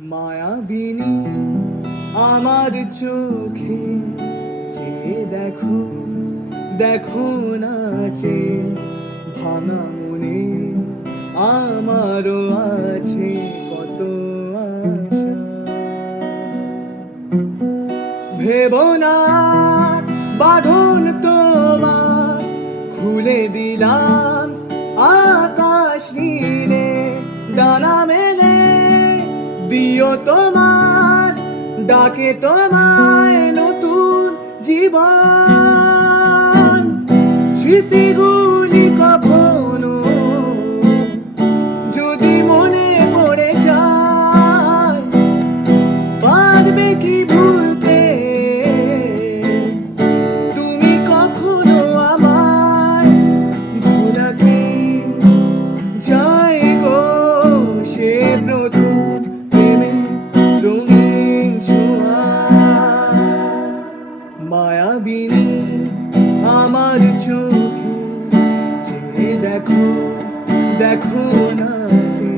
মায়াবিনী আমার চোখে চেয়ে দেখো, দেখো নাচে ভাঙা মনে আমারও আছে কত আশা। ভেবো না বাঁধন তোমার, খুলে দিলাম আকাশ নীলে, ডানা মেলে দিও তোমার ডাকে তোমায় নতুন জীবন। স্মৃতিগুলি কখনো যদি মনে পড়ে যায়, পারবে কি ভুলতে তুমি কখনো আমায়? ভোলাতে যায় গো সে প্রথম প্রেমের রঙিন ছোঁয়া। মায়াবিনী আমার চোখে চেয়ে দেখো, দেখো নাচে